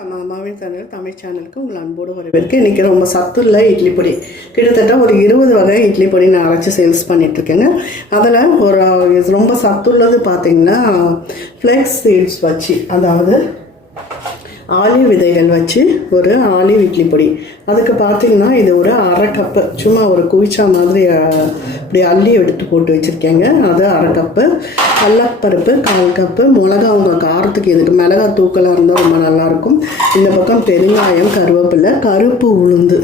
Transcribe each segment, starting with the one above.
வணக்கம் அம்மாவின் சேனல் தமிழ் சேனலுக்கு உங்கள் அன்போடு வரவேற்கு இன்றைக்கி ரொம்ப சத்துள்ள இட்லி பொடி. கிட்டத்தட்ட ஒரு இருபது வகை இட்லி பொடி நான் அரைச்சி சேல்ஸ் பண்ணிகிட்ருக்கேங்க அதில் ஒரு ரொம்ப சத்துள்ளது பார்த்திங்கன்னா ஃப்ளெக்ஸ் சீட்ஸ் வச்சு அதாவது ஆலிவ் விதைகள் வச்சு ஒரு ஆலிவ் இட்லி பொடி. அதுக்கு பார்த்தீங்கன்னா இது ஒரு அரை கப்பு சும்மா ஒரு குவிச்சா மாதிரி இப்படி அள்ளி எடுத்து போட்டு வச்சுருக்கேங்க. அது அரை கப்பு கடலப்பருப்பு கால் கப்பு மிளகா உங்கள் காரத்துக்கு எதுக்கு மிளகா தூக்கலாக இருந்தால் ரொம்ப நல்லாயிருக்கும் இந்த பக்கம் பெருங்காயம் கருவேப்பிலை கருப்பு உளுந்து.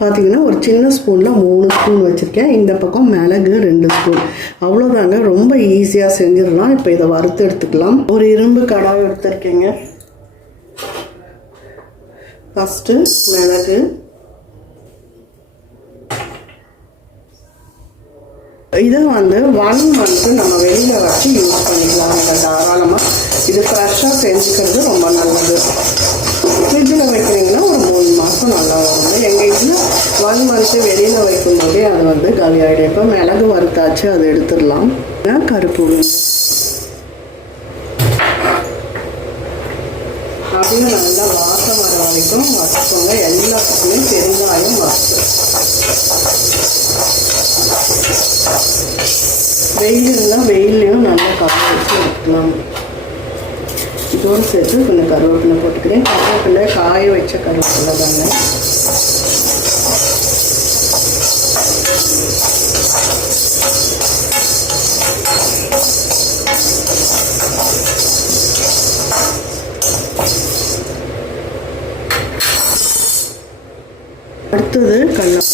பார்த்தீங்கன்னா ஒரு சின்ன ஸ்பூனில் மூணு ஸ்பூன் வச்சுருக்கேன். இந்த பக்கம் மிளகு ரெண்டு ஸ்பூன். அவ்வளோதாங்க ரொம்ப ஈஸியாக செஞ்சிடலாம். இப்போ இதை வறுத்து எடுத்துக்கலாம். ஒரு இரும்பு கடாய் எடுத்துருக்கேங்க. ஃபஸ்ட்டு மிளகு. இதை வந்து ஒன் மந்த்து நம்ம வெளியில் வச்சு யூஸ் பண்ணிக்கலாம். நீங்கள் தாராளமாக இது ஃப்ரெஷ்ஷாக செஞ்சுக்கிறது ரொம்ப நல்லது. ஃப்ரிட்ஜில் வைக்கிறீங்கன்னா ஒரு மூணு மாதம் நல்லா வரும். எங்கள் இதில் ஒன் மந்த்து வெளியில் வைக்கும்போதே அது வந்து காலியாகிடும் இப்போ மிளகு வறுத்தாச்சு அதை எடுத்துடலாம். கருப்பு உளுந்து நல்லா வாசம் வர வரைக்கும் வச்சுக்கோங்க எல்லாத்துக்குமே பெருங்காயம் வறுத்து வெயில் இருந்தால் வெயில்லையும் நல்லா காய வச்சு வைக்கலாம் இதோடு சேர்த்து கொஞ்சம் கருவேப்பிலை போட்டுக்கிறேன். கருவேப்பிலை காய வச்ச கருவேப்பிலை தாங்க. அடுத்தது கடலப்பருப்பு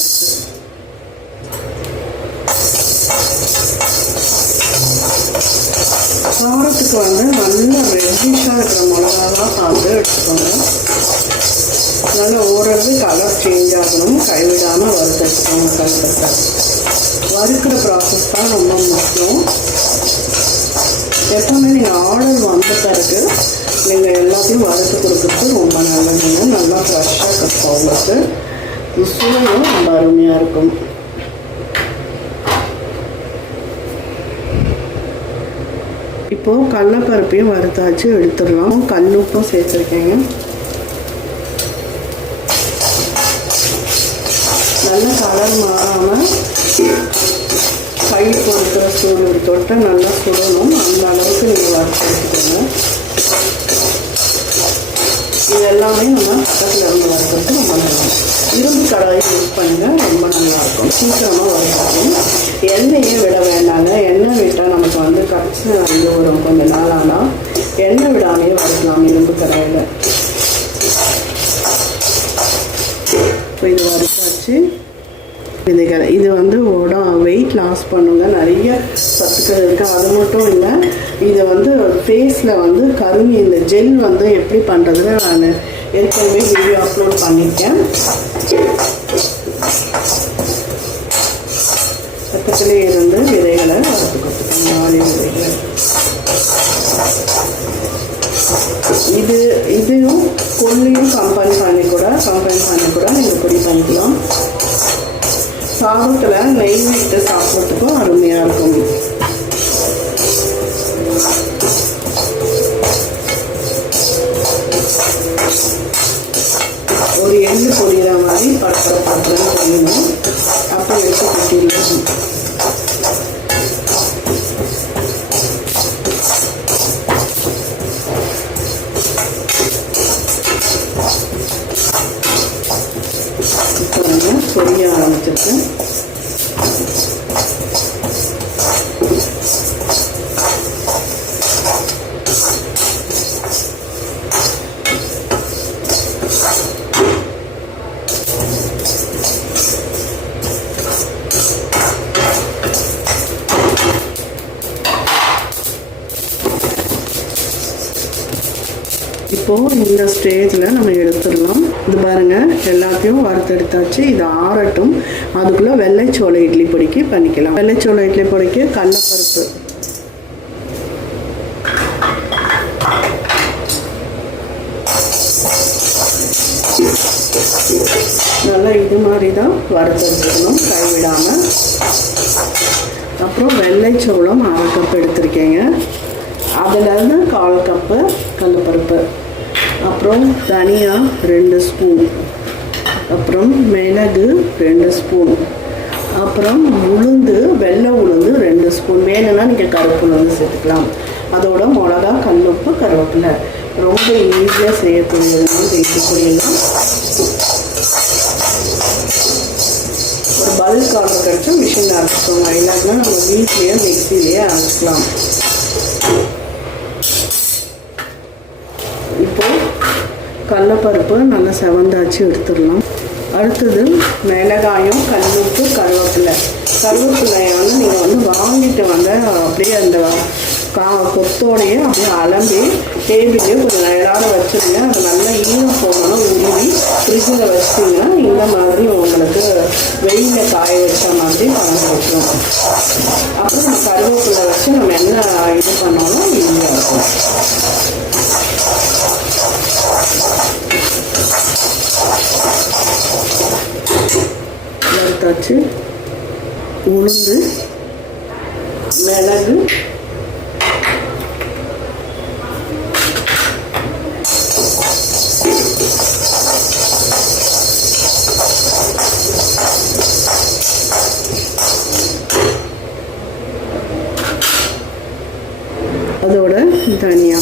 காரத்துக்கு வந்து நல்ல ரெட்டிஷாக இருக்கிற மிளகாலாம் பார்த்து எடுத்துக்கோங்க. நல்ல ஓரளவு கலர் சேஞ்ச் ஆகணும் கைவிடாமல் வறுத்தெடுத்துக்கோங்க கலப்பத்தை வறுக்கிற ப்ராசஸ் தான் ரொம்ப முக்கியம். எப்பவுமே நீங்கள் ஆர்டர் வந்த பிறகு நீங்கள் எல்லாத்தையும் வறுத்து கொடுக்குறது ரொம்ப நல்லதுங்க நல்லா ஃப்ரெஷ்ஷாக இருக்கும் உங்களுக்கு. சுவையும் ரொம்ப அருமையாக இருக்கும். இப்போது கடலப்பருப்பையும் வறுத்தாச்சு எடுத்துடலாம். கல்லுப்பும் சேர்த்துருக்கேங்க. நல்ல கலர் மாறாமல் கை பொறுக்கிற சூடு தொட்டை நல்லா சுடணும். அந்த அளவுக்கு நீங்கள் வறுத்து எடுத்துக்கோங்க. இது எல்லாமே நம்ம பக்கத்தில் இருந்து வறுக்கிறது ரொம்ப நல்லா இரும்பு கடாயை யூஸ் பண்ணுங்கள் ரொம்ப நல்லாயிருக்கும். சீக்கிரமாக வறுக்கும் எண்ணெயும் விட வேண்டாங்க. எண்ணெய் விட்டால் நமக்கு வந்து கடைசி வந்து வரும். கொஞ்சம் நாள் எண்ணெய் விடாமையே வறுக்கலாம் இரும்பு கடாயில். இப்போ இது வறுத்தாச்சு. இது இது வந்து உடம் வெயிட் லாஸ் பண்ணுங்க. நிறைய சத்துக்கள் இருக்குது அது மட்டும் இல்லை இதை வந்து ஃபேஸில் வந்து கருமி இந்த ஜெல் வந்து எப்படி பண்ணுறதுன்னு நான் ஏற்கனவே வீடியோ அப்லோட் பண்ணியிருக்கேன். பக்கத்துலேயே இருந்து விதைகளை வளர்த்து கொடுத்துக்கணும் நாலு விதைகளை. இது இதையும் கொள்ளையும் கம்பைன் பண்ணி கூட கம்பைன் பண்ணி கூட நீங்கள் பொடி பண்ணிக்கலாம். சாதத்தில் நெய் வைத்து சாப்பிட்றதுக்கும் அருமையாக இருக்கும். இப்போது இந்த ஸ்டேஜில் நம்ம எடுத்துடலாம். இது பாருங்கள் எல்லாத்தையும் வறுத்தெடுத்தாச்சு. இது ஆறட்டும். அதுக்குள்ளே வெள்ளைச்சோளை இட்லி பொடிக்கு பண்ணிக்கலாம். வெள்ளைச்சோளை இட்லி பொடிக்கு கடலப்பருப்பு. நல்லா இது மாதிரி தான் வறுத்தெடுத்துக்கணும் கைவிடாமல் அப்புறம் வெள்ளைச்சோளம் அரை கப் எடுத்திருக்கேங்க. அதில் இருந்து கால் கப்பு கடலப்பருப்பு. அப்புறம் தனியா ரெண்டு ஸ்பூன் அப்புறம் மிளகு ரெண்டு ஸ்பூன் அப்புறம் உளுந்து வெள்ளை உளுந்து ரெண்டு ஸ்பூன் வேணும்னா நீங்கள் கருப்பு உளுந்து சேர்த்துக்கலாம். அதோட மிளகா கல்லுப்பு கருவேப்பிலை. ரொம்ப ஈஸியாக செய்யக்கூடியதுதான் தேய்க்கக்கூடியதுதான் ஒரு பல்க் ஆர்டர் கிடச்சா மிஷினில் அரைச்சிக்கோங்க. இல்லைன்னா நம்ம வீட்லேயே மிக்சிலேயே அரைச்சிக்கலாம் இப்போ கடலப்பருப்பு நல்லா செவந்தாச்சு எடுத்துடலாம். அடுத்தது மிளகாயும் கல்லுப்பு கருவேப்பிலை. கருவேப்பிலையை வந்து நீங்கள் வந்து வாங்கிட்டு வந்து அப்படியே அந்த கா கொத்தோடையே அப்படியே அலம்பி டேபிள்லேயே கொஞ்சம் நேரம் வச்சுருங்க. அது நல்லா ஈரம் போகணும் உருவி ஃப்ரிட்ஜில் வச்சிட்டிங்கன்னா இந்த மாதிரி உங்களுக்கு வெயிலில் காய வச்ச மாதிரி பழம் வைக்கும் அப்புறம் கருவேப்பிலை வச்சு நம்ம என்ன இது பண்ணாலும் ஈஸியாக இருக்கும் வறுத்தாச்சு உளுந்து மிளகு அதோட தனியா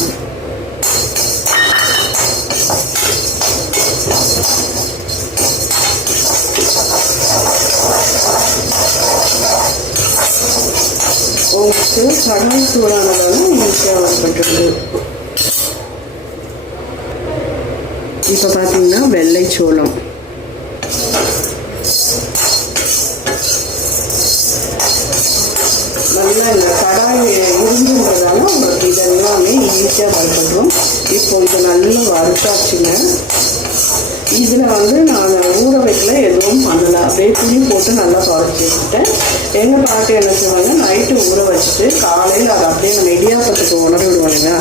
உங்களுக்கு கடல் சூடானதால ஈஸியாக வரப்பட்டுள்ளது இப்போ பார்த்தீங்கன்னா வெள்ளை சோளம் நல்லா இந்த கடாய் இருந்துன்றதால உங்களுக்கு இதெல்லாமே ஈஸியாக வறுபட்டுரும் இப்போ இது நல்லா வறுத்தாச்சுங்க. இதில் வந்து நான் ஊற வைக்கல எதுவும் பண்ணலை. அப்படியே துணி போட்டு நல்லா குறைச்சி வச்சுட்டேன் எங்கள் பாட்டு என்ன செய்வாங்க நைட்டு ஊற வச்சுட்டு காலையில் அதை அப்படியே நம்ம இடியாப்பத்துக்கு உணர விடுவாங்க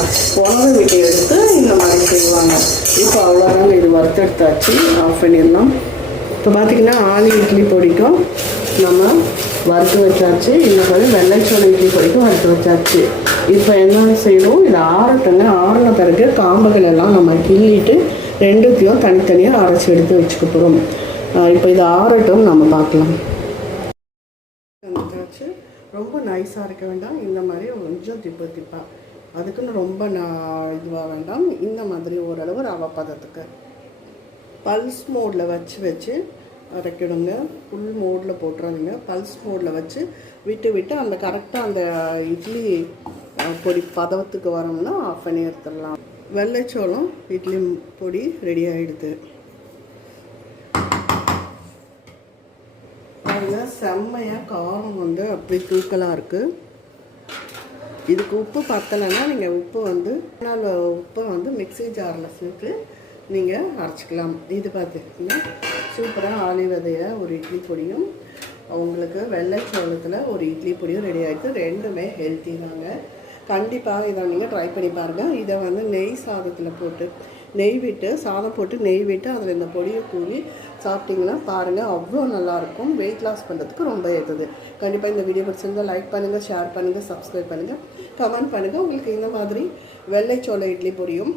உணர விட்டு எடுத்து இந்த மாதிரி செய்வாங்க. இப்போ அவ்வளோதாங்க இது வறுத்தெடுத்தாச்சு ஆஃப் பண்ணிடலாம் இப்போ பார்த்திங்கன்னா ஆலி இட்லி பொடிக்கும் நம்ம வறுத்து வச்சாச்சு. இந்த மாதிரி வெள்ளைச்சோள இட்லி பொடிக்கும் வறுத்து வச்சாச்சு. இப்போ என்ன செய்யணும் இது ஆறட்டுங்க. ஆறின பிறகு காம்புகள் எல்லாம் நம்ம கிள்ளிட்டு ரெண்டுத்தையும் தனித்தனியாக அரைச்சி எடுத்து வச்சுக்க போகிறோம் இப்போ இது ஆறட்டும் நம்ம பார்க்கலாம். ரொம்ப நைஸாக இருக்க வேண்டாம். இந்த மாதிரி கொஞ்சம் திப்பு திப்பா. அதுக்குன்னு ரொம்ப நான் இதுவாக வேண்டாம். இந்த மாதிரி ஓரளவு ரவை பதத்துக்கு. பல்ஸ் மோடில் வச்சு வச்சு அரைக்கிடுங்க ஃபுல் மோடில் போட்டுறாதீங்க. பல்ஸ் மோடில் வச்சு விட்டு விட்டு அந்த கரெக்டாக அந்த இட்லி பொடி பதவத்துக்கு வரோம்னா ஆஃப் பண்ணி எடுத்துடலாம் வெள்ளைச்சோளம் இட்லி பொடி ரெடி ஆகிடுது பாருங்கள் செம்மையாக காரம் வந்து அப்படி தூக்கலாக இருக்குது இதுக்கு உப்பு பத்தலைன்னா நீங்கள் உப்பு வந்து நாள் உப்பை வந்து மிக்ஸி ஜாரில் சேர்த்து நீங்கள் அரைச்சிக்கலாம். இது பார்த்துக்கிட்டிங்கன்னா சூப்பராக ஆலி விதைய ஒரு இட்லி பொடியும் உங்களுக்கு வெள்ளை சோளத்தில் ஒரு இட்லி பொடியும் ரெடி ஆகிடுது ரெண்டுமே ஹெல்த்தி தாங்க. கண்டிப்பாக இதை நீங்கள் ட்ரை பண்ணி பாருங்கள் இதை வந்து நெய் சாதத்தில் போட்டு நெய் விட்டு சாதம் போட்டு நெய் விட்டு அதில் இந்த பொடியை கூவி சாப்பிட்டிங்கன்னா பாருங்கள் அவ்வளோ நல்லாயிருக்கும் வெயிட் லாஸ் பண்ணுறதுக்கு ரொம்ப ஏற்றுது. கண்டிப்பாக இந்த வீடியோ பிடிச்சிருந்தால் லைக் பண்ணுங்கள் ஷேர் பண்ணுங்கள் சப்ஸ்கிரைப் பண்ணுங்கள் கமெண்ட் பண்ணுங்கள் உங்களுக்கு இந்த மாதிரி வெள்ளைச்சோளை இட்லி பொடியும்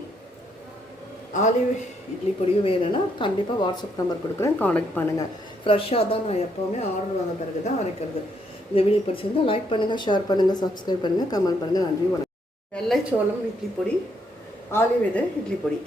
ஆலிவ் இட்லி பொடியும் வேணும்னா கண்டிப்பாக வாட்ஸ்அப் நம்பர் கொடுக்குறேன். காண்டாக்ட் பண்ணுங்கள் ஃப்ரெஷ்ஷாக தான் நான் எப்போவுமே ஆர்டர் வந்த பிறகு தான் அரைக்கிறது. இந்த வீடியோ பிடிச்சிருந்தால் லைக் பண்ணுங்கள் ஷேர் பண்ணுங்கள் சப்ஸ்கிரைப் பண்ணுங்கள் கமெண்ட் பண்ணுங்கள் நன்றி வணக்கம். வெள்ளை சோளம் இட்லி பொடி ஆலிவ் விதை இட்லி பொடி.